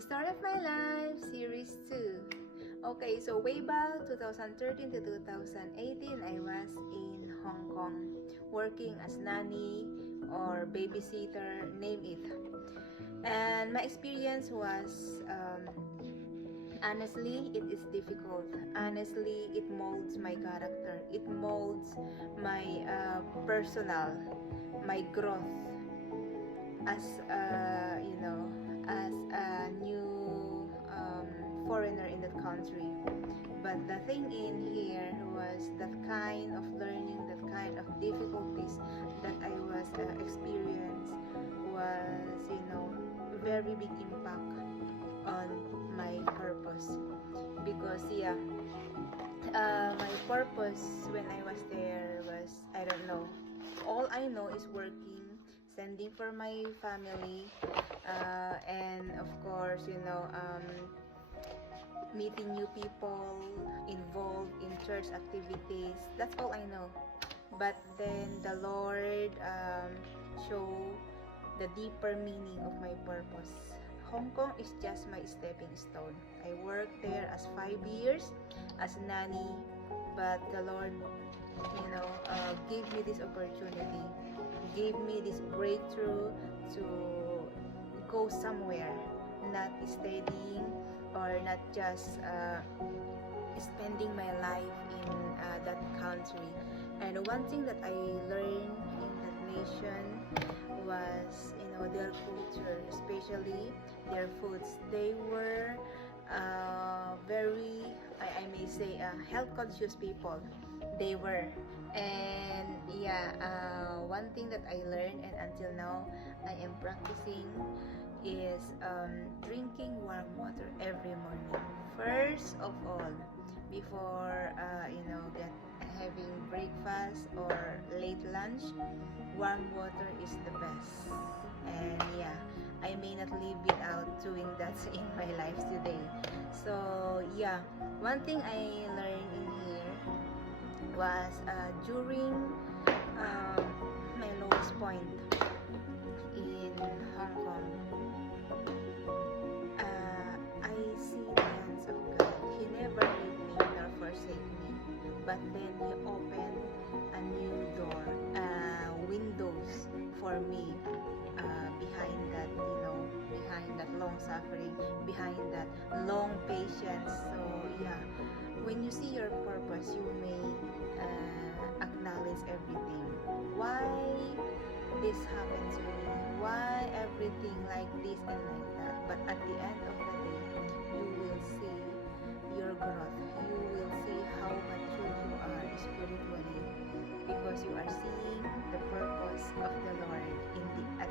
The Story of My Life, Series 2. Okay, so way back 2013 to 2018, I was in Hong Kong working as nanny or babysitter, name it. And my experience was, honestly, it is difficult. Honestly, it molds my character. It molds my personal, my growth as as a new foreigner in that country. But the thing in here was that kind of learning, that kind of difficulties that I was experienced was, very big impact on my purpose. Because my purpose when I was there was, I don't know. All I know is working, sending for my family, and of course, meeting new people, involved in church activities. That's all I know. But then the Lord showed the deeper meaning of my purpose. Hong Kong is just my stepping stone. I worked there as 5 years as a nanny, but the Lord, gave me this opportunity, gave me this breakthrough to go somewhere, not studying or not just spending my life in that country. And one thing that I learned in that nation was, their culture, especially their foods. They were very, I may say, health conscious people. They were. And one thing that I learned and until now I am practicing is drinking warm water every morning. First of all, before get having breakfast or late lunch, warm water is the best. And I may not live without doing that in my life today. So one thing I learned in here was during my lowest point in Hong Kong. I see the hands of God. He never leave me nor forsake me. But then He opened a new door, windows for me, behind that long suffering, behind that long patience. So when you see your purpose, you may acknowledge everything. Why this happened to me? Why everything like this and like that? But at the end of the day, you will see your growth. You will see how mature you are spiritually, because you are seeing the purpose of the Lord at